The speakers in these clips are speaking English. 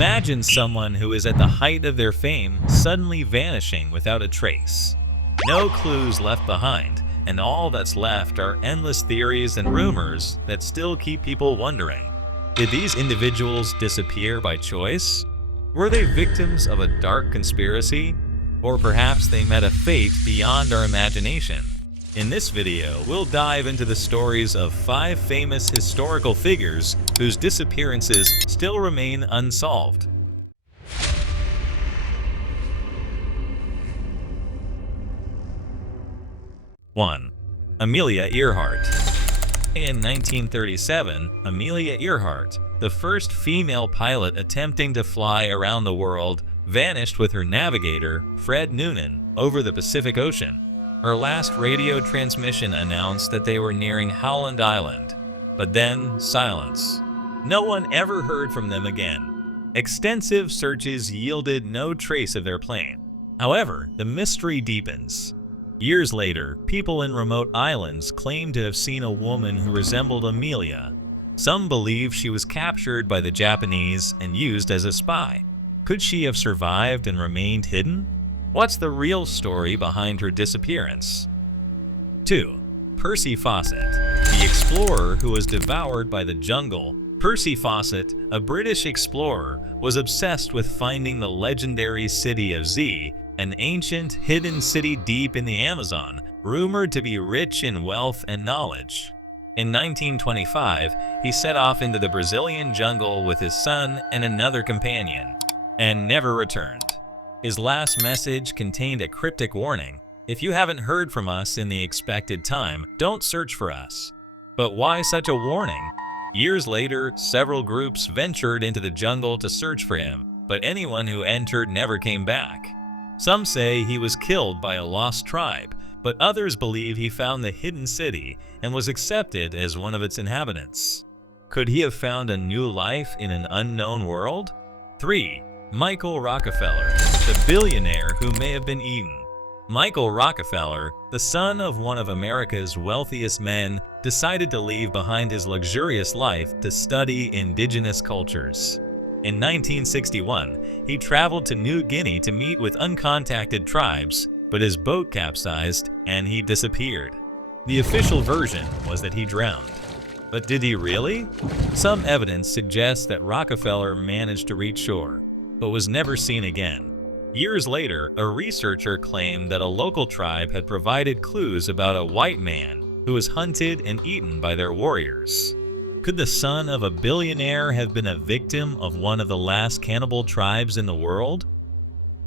Imagine someone who is at the height of their fame suddenly vanishing without a trace. No clues left behind, and all that's left are endless theories and rumors that still keep people wondering. Did these individuals disappear by choice? Were they victims of a dark conspiracy? Or perhaps they met a fate beyond our imagination? In this video, we'll dive into the stories of 5 famous historical figures whose disappearances still remain unsolved. 1. Amelia Earhart. In 1937, Amelia Earhart, the first female pilot attempting to fly around the world, vanished with her navigator, Fred Noonan, over the Pacific Ocean. Her last radio transmission announced that they were nearing Howland Island, but then silence. No one ever heard from them again. Extensive searches yielded no trace of their plane. However, the mystery deepens. Years later, people in remote islands claim to have seen a woman who resembled Amelia. Some believe she was captured by the Japanese and used as a spy. Could she have survived and remained hidden? What's the real story behind her disappearance? 2. Percy Faucet, the explorer who was devoured by the jungle. Percy Faucet, a British explorer, was obsessed with finding the legendary city of Z, an ancient, hidden city deep in the Amazon, rumored to be rich in wealth and knowledge. In 1925, he set off into the Brazilian jungle with his son and another companion, and never returned. His last message contained a cryptic warning: if you haven't heard from us in the expected time, don't search for us. But why such a warning? Years later, several groups ventured into the jungle to search for him, but anyone who entered never came back. Some say he was killed by a lost tribe, but others believe he found the hidden city and was accepted as one of its inhabitants. Could he have found a new life in an unknown world? 3. Michael Rockefeller, the billionaire who may have been eaten. Michael Rockefeller, the son of one of America's wealthiest men, decided to leave behind his luxurious life to study indigenous cultures. In 1961, he traveled to New Guinea to meet with uncontacted tribes, but his boat capsized and he disappeared. The official version was that he drowned. But did he really? Some evidence suggests that Rockefeller managed to reach shore, but was never seen again. Years later, a researcher claimed that a local tribe had provided clues about a white man who was hunted and eaten by their warriors. Could the son of a billionaire have been a victim of one of the last cannibal tribes in the world?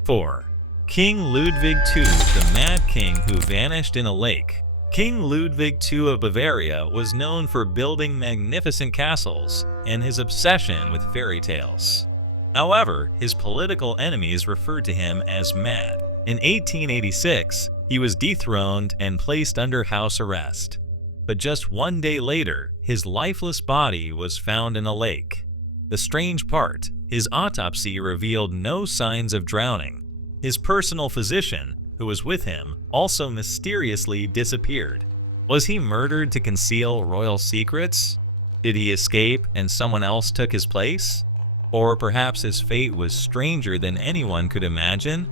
4. King Ludwig II, the Mad King who vanished in a lake. King Ludwig II of Bavaria was known for building magnificent castles and his obsession with fairy tales. However, his political enemies referred to him as mad. In 1886, he was dethroned and placed under house arrest. But just one day later, his lifeless body was found in a lake. The strange part, his autopsy revealed no signs of drowning. His personal physician, who was with him, also mysteriously disappeared. Was he murdered to conceal royal secrets? Did he escape and someone else took his place? Or perhaps his fate was stranger than anyone could imagine?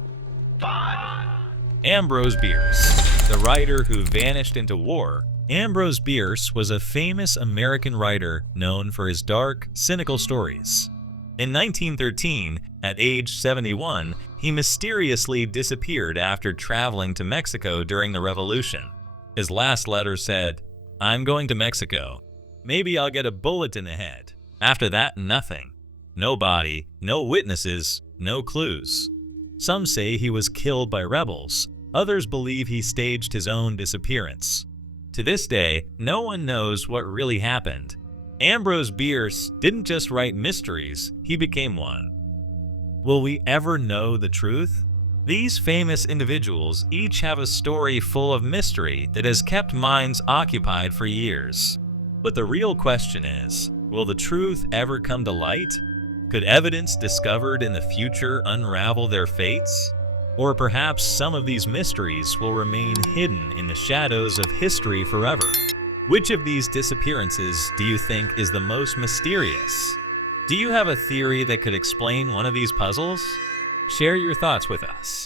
5. Ambrose Bierce, the writer who vanished into war. Ambrose Bierce was a famous American writer known for his dark, cynical stories. In 1913, at age 71, he mysteriously disappeared after traveling to Mexico during the Revolution. His last letter said, "I'm going to Mexico. Maybe I'll get a bullet in the head." After that, nothing. No body, no witnesses, no clues. Some say he was killed by rebels. Others believe he staged his own disappearance. To this day, no one knows what really happened. Ambrose Bierce didn't just write mysteries, he became one. Will we ever know the truth? These famous individuals each have a story full of mystery that has kept minds occupied for years. But the real question is, will the truth ever come to light? Could evidence discovered in the future unravel their fates? Or perhaps some of these mysteries will remain hidden in the shadows of history forever. Which of these disappearances do you think is the most mysterious? Do you have a theory that could explain one of these puzzles? Share your thoughts with us.